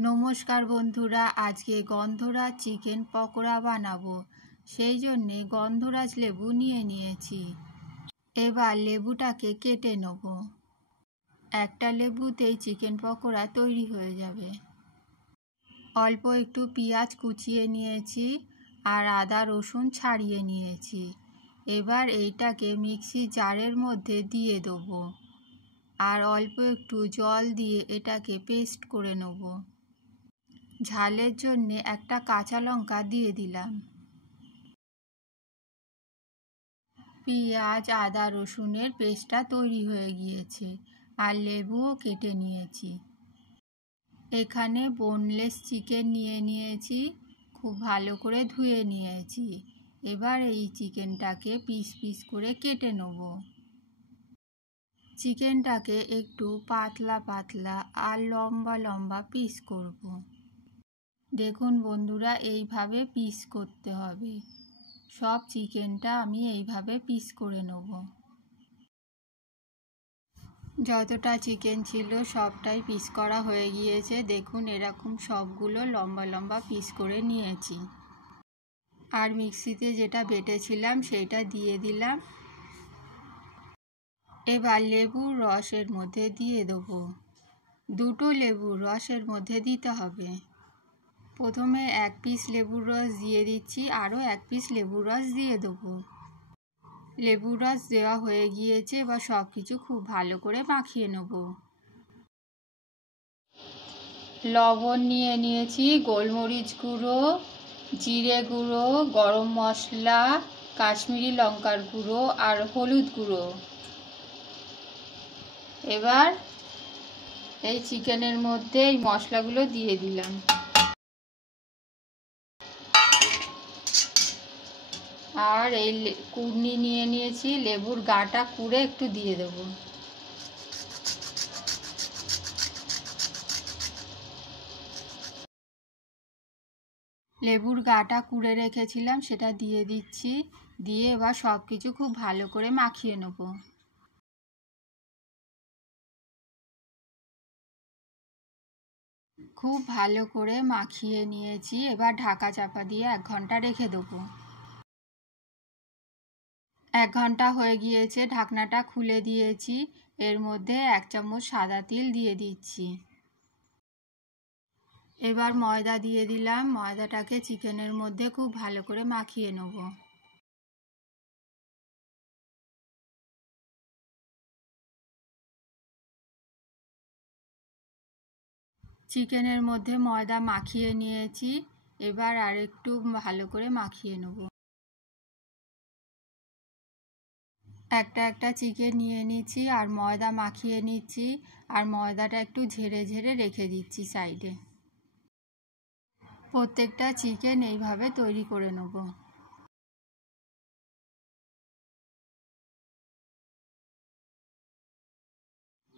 নমস্কার বন্ধুরা, আজকে গন্ধরাজ চিকেন পকোড়া বানাবো। সেই জন্যে গন্ধরাজ লেবু নিয়েছি। এবার লেবুটাকে কেটে নেব। একটা লেবুতেই চিকেন পকোড়া তৈরি হয়ে যাবে। অল্প একটু পেঁয়াজ কুচিয়ে নিয়েছি আর আদা রসুন ছাড়িয়ে নিয়েছি। এবার এইটাকে মিক্সি জারের মধ্যে দিয়ে দেবো আর অল্প একটু জল দিয়ে এটাকে পেস্ট করে নেব। ঝালের জন্যে একটা কাঁচা লঙ্কা দিয়ে দিলাম। পেঁয়াজ আদা রসুনের পেস্টটা তৈরি হয়ে গিয়েছে আর লেবুও কেটে নিয়েছি। এখানে বোনলেস চিকেন নিয়েছি, খুব ভালো করে ধুয়ে নিয়েছি। এবার এই চিকেনটাকে পিস পিস করে কেটে নেব। চিকেনটাকে একটু পাতলা পাতলা আর লম্বা লম্বা পিস করব। দেখুন বন্ধুরা, এইভাবে পিস করতে হবে। সব চিকেনটা আমি এইভাবে পিস করে নেব। যতটা চিকেন ছিল সবটাই পিস করা হয়ে গিয়েছে। দেখুন, এরকম সবগুলো লম্বা লম্বা পিস করে নিয়েছি। আর মিক্সিতে যেটা বেটেছিলাম সেইটা দিয়ে দিলাম। এবার লেবুর রসের মধ্যে দিয়ে দেবো। দুটো লেবুর রসের মধ্যে দিতে হবে। প্রথমে এক পিস লেবুর রস দিয়ে দিচ্ছি, আরও এক পিস লেবুর রস দিয়ে দেবো। লেবুর রস দেওয়া হয়ে গিয়েছে। এবার সব কিছু খুব ভালো করে মাখিয়ে নেব। লবণ নিয়েছি, গোলমরিচ গুঁড়ো, জিরে গুঁড়ো, গরম মশলা, কাশ্মীরি লঙ্কার গুঁড়ো আর হলুদ গুঁড়ো। এবার এই চিকেনের মধ্যে এই মশলাগুলো দিয়ে দিলাম। আর এই কুড়নি নিয়েছি, লেবুর গাটা কুড়ে একটু দিয়ে দেব। লেবুর গাটা কুড়ে রেখেছিলাম, সেটা দিয়ে দিচ্ছি। দিয়ে এবার সব কিছু খুব ভালো করে মাখিয়ে নেব। খুব ভালো করে মাখিয়ে নিয়েছি। এবার ঢাকা চাপা দিয়ে 1 ঘন্টা রেখে দেবো। 1 ঘন্টা হয়ে গিয়েছে, ঢাকনাটা খুলে দিয়েছি। এর মধ্যে 1 চামচ সাদা তিল দিয়ে দিচ্ছি। এবার ময়দা দিয়ে দিলাম। ময়দাটাকে চিকেনের মধ্যে খুব ভালো করে মাখিয়ে নেব। চিকেনের মধ্যে ময়দা মাখিয়ে নিয়েছি। এবার আর একটু ভালো করে মাখিয়ে নেব। একটা চিকেন নিয়ে নিচ্ছি আর ময়দা মাখিয়ে নিচ্ছি। আর ময়দাটা একটু ঝেড়ে ঝেড়ে রেখে দিচ্ছি সাইডে। প্রত্যেকটা চিকেন এইভাবে তৈরি করে নেব।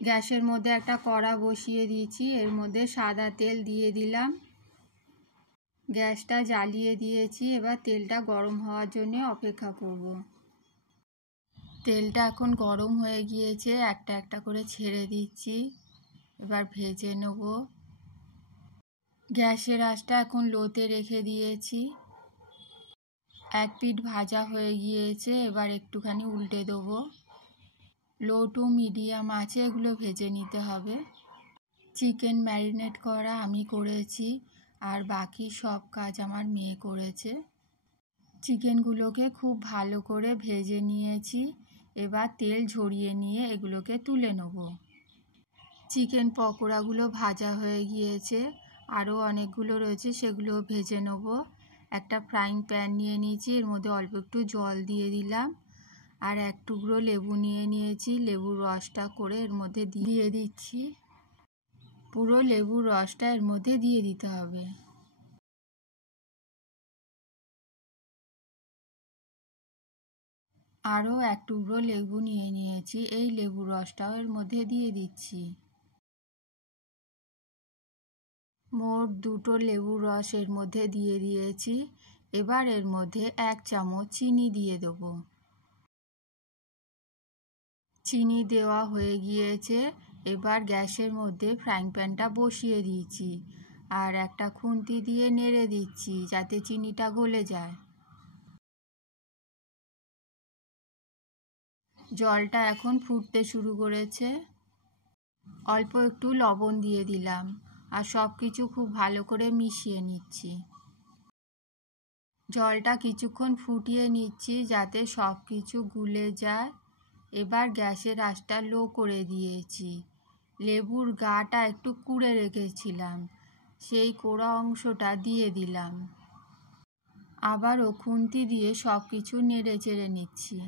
গ্যাসের মধ্যে একটা কড়া বসিয়ে দিয়েছি। এর মধ্যে সাদা তেল দিয়ে দিলাম। গ্যাসটা জ্বালিয়ে দিয়েছি। এবার তেলটা গরম হওয়ার জন্য অপেক্ষা করব। তেলটা এখন গরম হয়ে গিয়েছে। একটা একটা করে ছেড়ে দিচ্ছি। এবার ভেজে নেব। গ্যাসের আঁচটা এখন লোতে রেখে দিয়েছি। এক পিঠ ভাজা হয়ে গিয়েছে। এবার একটুখানি উল্টে দেবো। লো টু মিডিয়াম আঁচে এগুলো ভেজে নিতে হবে। চিকেন ম্যারিনেট করা আমি করেছি আর বাকি সব কাজ আমার মেয়ে করেছে। চিকেনগুলোকে খুব ভালো করে ভেজে নিয়েছি। এবার তেল ঝরিয়ে নিয়ে এগুলোকে তুলে নেব। চিকেন পকোড়াগুলো ভাজা হয়ে গিয়েছে, আরও অনেকগুলো রয়েছে, সেগুলো ভেজে নেব। একটা ফ্রাইং প্যান নিয়ে নিয়েছি, এর মধ্যে অল্প একটু জল দিয়ে দিলাম আর 1 টুকরো লেবু নিয়েছি। লেবুর রসটা করে এর মধ্যে দিয়ে দিচ্ছি। পুরো লেবুর রসটা এর মধ্যে দিয়ে দিতে হবে। আরও 1 টুকরো লেবু নিয়েছি, এই লেবুর রসটাও এর মধ্যে দিয়ে দিচ্ছি। মোট 2টো লেবুর রস এর মধ্যে দিয়ে দিয়েছি। এবার এর মধ্যে 1 চামচ চিনি দিয়ে দেবো। চিনি দেওয়া হয়ে গিয়েছে। এবার গ্যাসের মধ্যে ফ্রাইং প্যানটা বসিয়ে দিয়েছি আর একটা খুন্তি দিয়ে নেড়ে দিচ্ছি যাতে চিনিটা গলে যায়। জলটা এখন ফুটতে শুরু করেছে। অল্প একটু লবণ দিয়ে দিলাম আর সব কিছু খুব ভালো করে মিশিয়ে নিচ্ছি। জলটা কিছুক্ষণ ফুটিয়ে নিচ্ছি যাতে সব কিছু গুলে যায়। এবার গ্যাসের আঁচটা লো করে দিয়েছি। লেবুর গাটা একটু কুড়ে রেখেছিলাম, সেই কোড়া অংশটা দিয়ে দিলাম। আবারও খুন্তি দিয়ে সব কিছু নেড়ে চেড়ে নিচ্ছি।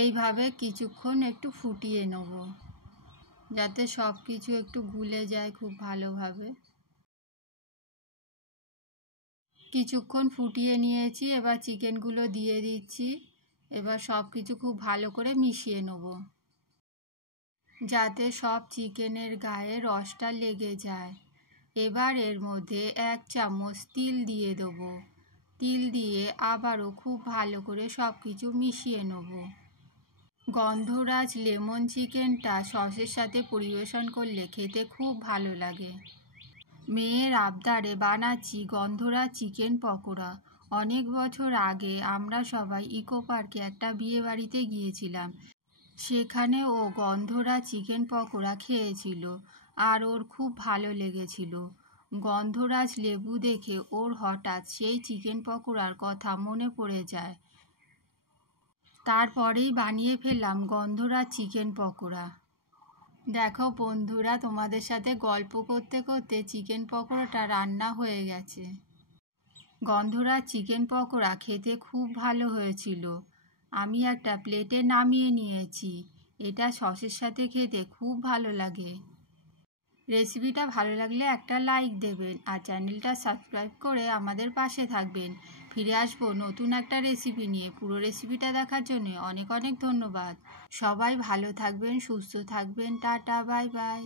এইভাবে কিছুক্ষণ একটু ফুটিয়ে নেব যাতে সব কিছু একটু গুলে যায় খুব ভালোভাবে। কিছুক্ষণ ফুটিয়ে নিয়েছি, এবার চিকেনগুলো দিয়ে দিচ্ছি। এবার সব কিছু খুব ভালো করে মিশিয়ে নেব যাতে সব চিকেনের গায়ে রসটা লেগে যায়। এবার এর মধ্যে 1 চামচ তিল দিয়ে দেবো। তিল দিয়ে আবারও খুব ভালো করে সব কিছু মিশিয়ে নেব। গন্ধরাজ লেমন চিকেনটা সসের সাথে পরিবেশন করলে খেতে খুব ভালো লাগে। মেয়ের আবদারে বানাচ্ছি গন্ধরাজ চিকেন পকোড়া। অনেক বছর আগে আমরা সবাই ইকো পার্কে একটা বিয়ে বাড়িতে গিয়েছিলাম। সেখানে ও গন্ধরাজ চিকেন পকোড়া খেয়েছিল আর ওর খুব ভালো লেগেছিল। গন্ধরাজ লেবু দেখে ওর হঠাৎ সেই চিকেন পকোড়ার কথা মনে পড়ে যায়। তারপরেই বানিয়ে ফেললাম গন্ধরাজ চিকেন পকোড়া। দেখো বন্ধুরা, তোমাদের সাথে গল্প করতে করতে চিকেন পকোড়াটা রান্না হয়ে গেছে। গন্ধরাজ চিকেন পকোড়া খেতে খুব ভালো হয়েছিল। আমি একটা প্লেটে নামিয়ে নিয়েছি। এটা সসের সাথে খেতে খুব ভালো লাগে। রেসিপিটা ভালো লাগলে একটা লাইক দেবেন আর চ্যানেলটা সাবস্ক্রাইব করে আমাদের পাশে থাকবেন। ফিরে আসবো নতুন একটা রেসিপি নিয়ে। পুরো রেসিপিটা দেখার জন্য অনেক অনেক ধন্যবাদ। সবাই ভালো থাকবেন, সুস্থ থাকবেন। Tata, bye bye.